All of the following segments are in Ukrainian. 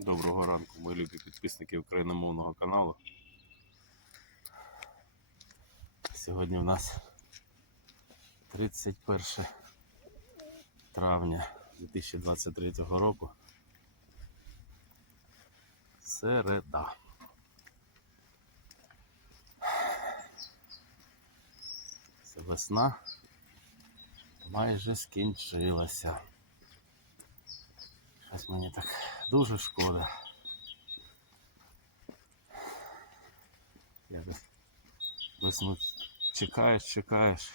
Доброго ранку, мої любі підписники україномовного каналу. Сьогодні у нас 31 травня 2023 року. Середа. Це весна майже скінчилася. Щось мені так дуже шкода. Якось весну чекаєш, чекаєш.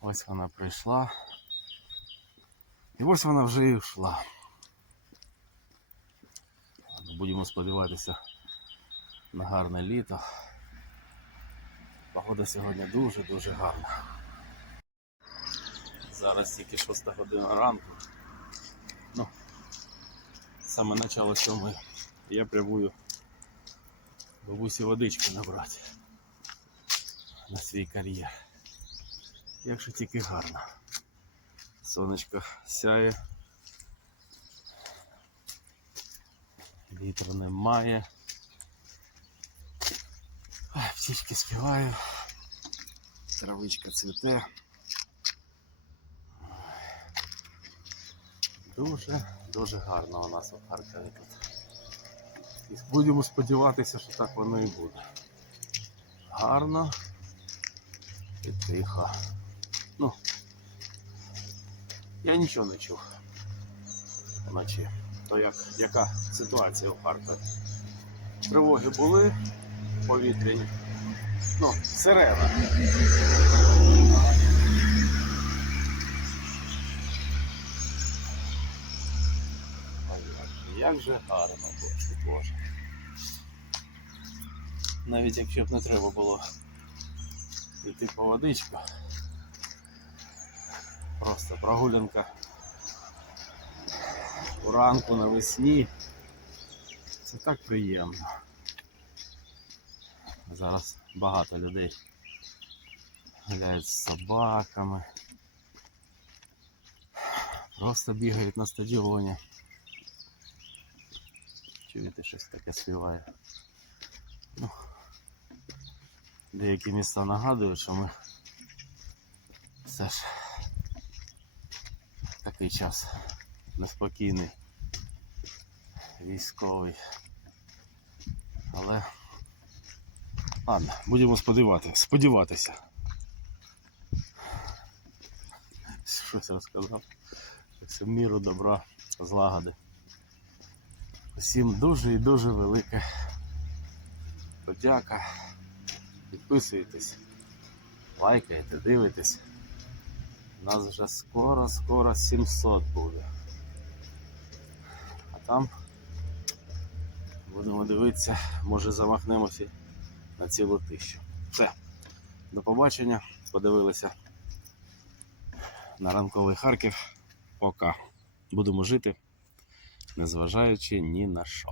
Ось вона прийшла. І ось вона вже і йшла. Будемо сподіватися на гарне літо. Погода сьогодні дуже-дуже гарна. Зараз тільки 6 година ранку. Саме начало сьомої я прямую бабусі водички набрати на свій кар'єр. Якщо тільки гарно. Сонечко сяє. Вітру немає. Птічки співаю. Травичка цвіте. Дуже, дуже гарно у нас у Харкові тут. І будемо сподіватися, що так воно і буде. Гарно і тихо. Ну, я нічого не чув вночі. То як, яка ситуація у Харкові? Тривоги були повітряні. Ну, сирена. Як же гарно, боже, боже. Навіть якщо б не треба було йти по водичку. Просто прогулянка уранку навесні. Це так приємно. Зараз багато людей гуляють з собаками. Просто бігають на стадіоні. Чуєте, щось таке співає. Ну, деякі міста нагадують, що ми все ж такий час неспокійний, військовий. Але ладно, будемо сподіватися. Сподіватися. Щось розказав. Всю міру добра, злагоди. Усім дуже і дуже велике подяка. Підписуйтесь, лайкайте, дивитесь. У нас вже скоро-скоро 700 буде. А там будемо дивитися, може замахнемося на цілу тисячу. Все. До побачення. Подивилися на ранковий Харків. Пока. Будемо жити, незважаючи ні на що.